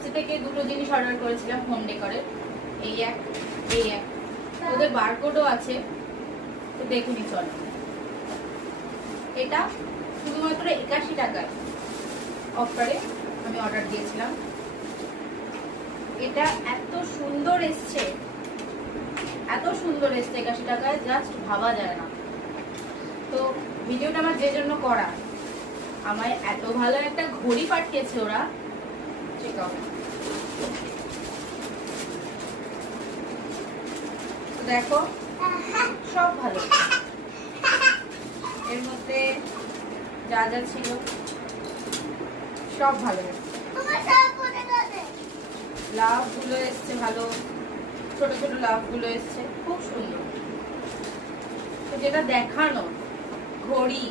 শপসি থেকে দুটো জিনিস অর্ডার করেছিলাম হোম ডেকোরের, এই এক এই এক। ওদের বারকোডও আছে, তো দেখুনি চল। এটা শুধুমাত্র 81 টাকায় অফারে আমি অর্ডার দিয়েছিলাম। এটা এত সুন্দর এসছে, এত সুন্দর এসছে 81 টাকায়, জাস্ট ভাবা যায় না। তো ভিডিওটা আমার যে জন্য করা, আমায় এত ভালো একটা ঘড়ি পাঠিয়েছে ওরা, চেক আউট। দেখো সব ভালো, এর মধ্যে যা যা ছিল সব ভালো। লাভ গুলো এসছে ভালো, ছোট ছোট লাভ গুলো এসছে, খুব সুন্দর। তো যেটা দেখানো ঘড়ি,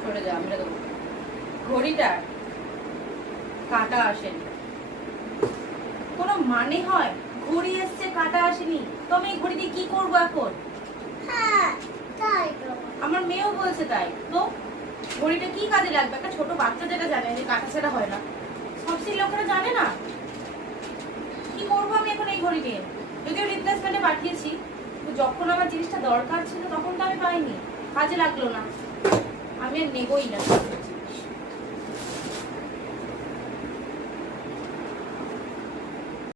সরে যা, আমরা দেবো ঘড়িটার কাটা আসেনি, কোনো মানে হয়? ঘড়ি এসছে কাটা আসেনি, তো আমি এই ঘড়ি দিয়ে কি করবো এখন? আমার মেয়েও বলছে তাই, তো ঘড়িটা কি কাজে লাগবে? একটা ছোট বাচ্চা যেটা জানে যে কাটা সেটা হয় না, সবসি লোকেরা জানে না। কি করবো আমি এখন এই ঘড়ি নিয়ে? যদিও রিপ্লেসমেন্টে পাঠিয়েছি, তো যখন আমার জিনিসটা দরকার ছিল তখন তো আমি পাইনি, কাজে লাগলো না, আমি আর নেবই না।